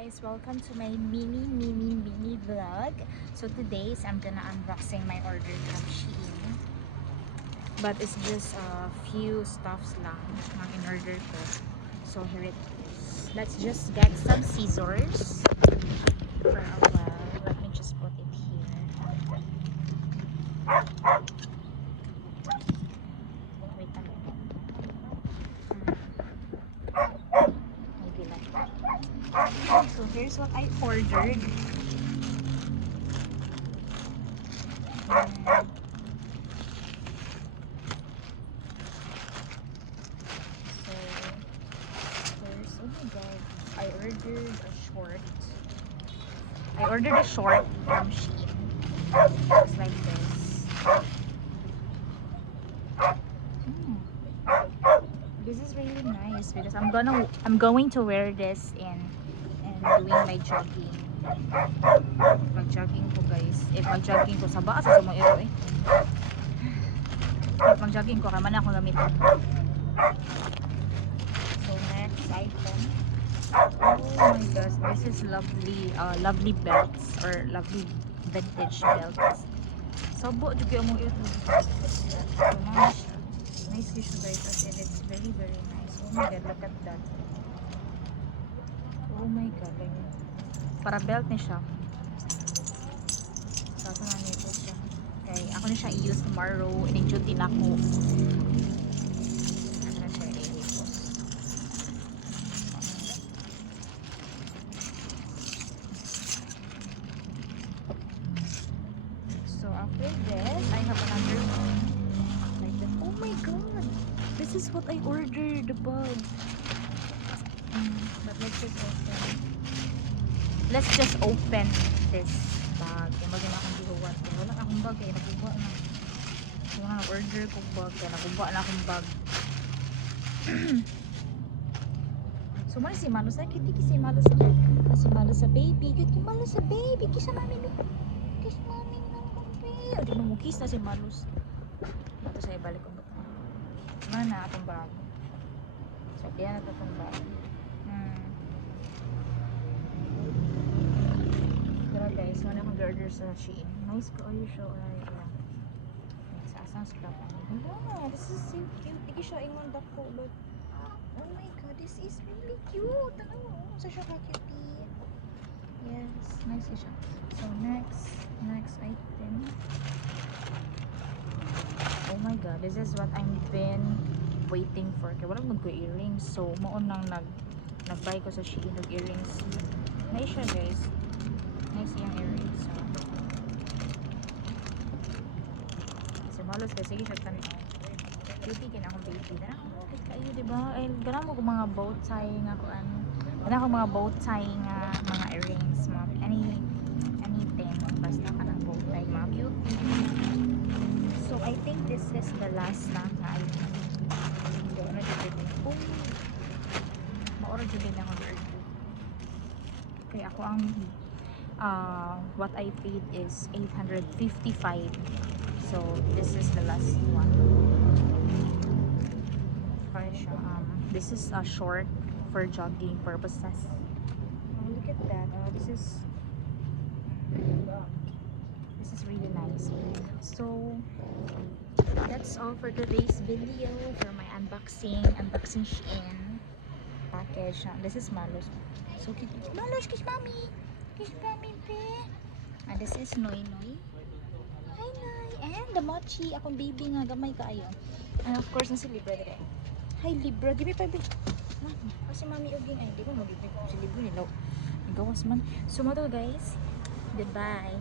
guys, welcome to my mini vlog. So today I'm gonna unboxing my order from Shein, but it's just a few stuffs lang ang in-order ko. So here it is. Let's just get some scissors for a while. Let me just put it here. Wait a minute. Maybe like that. So here's what I ordered. So there's, oh my god, I ordered a short. I ordered a short from Shein. It's like this. This is really nice because I'm going to wear this in doing my jogging. Mag-jogging ko guys. If mag-jogging ko sa baas sa mga ero eh. If mag-jogging ko kaman ako gamitin. So next item. Oh my gosh, this is lovely belts or lovely vintage belts. Sabo juga mo ito. So nice siya guys, as in it's very nice. Oh my god, look at that. Oh my god, para belt ni siya. So ito nga nito siya. Okay, ako na siya i-use tomorrow. In-duty na ako. Ano na siya i-use. So after this, I have another one. Like that. Oh my god! This is what I ordered, the bag. But let's just open this bag. Yung bagay na akong gihuwan. Wala na akong bag eh. Naguba na. So na order ko bag. Kaya naguba na akong bag. So man si Malos na. Kiti si Malos na. Si Malos sa baby. Kiti Malos sa baby. Kisa mami. Kisa mami na baby. O di mo mukis na si Malos. Ito sa ibalik ko. Mana atong bag. So kaya na itong bag. Guys, wala akong order sa Shein. Nice ko ayo siya. Sa asang scrap. Wow, this is so cute. Hindi siya ingon dako, but oh my god, this is really cute. Ano? Sa siya ka cutie. Yes, nice siya. So next item. Oh my god, this is what I've been waiting for. Kaya wala mag earrings. So maon nang nag-buy ko sa Shein ng earrings. Nice siya guys. Nice yung earrings. So kasi malos kasi sige siya tanong. Cutie kina akong baby na. Kahit kayo diba? Ay gana mo kung mga bow tie nga kuan. Gana ko mga bow tie nga mga earrings. Mga anything. Basta ka ng bow tie. Mga cutie. So I think this is the last na item. So ano dito? Oh! Ma-order din ako order. Okay, ako ang what I paid is 855. So this is the last one. This is a short for jogging purposes. Oh, look at that. This is really nice. So that's all for today's video for my unboxing Shein package. This is Malos. So cute. Malos, kiss mommy. Kiss mommy, be. And this is Noy. Hi, Noy. And the mochi. Akong baby nga. Gamay kaayo. And of course, si Libra dire. Hi, Libra. Give me pa, be. Kasi mami uging. Ay, di ko mag-ibig si Libra nila. Nagawas man. So, mo to guys. Goodbye.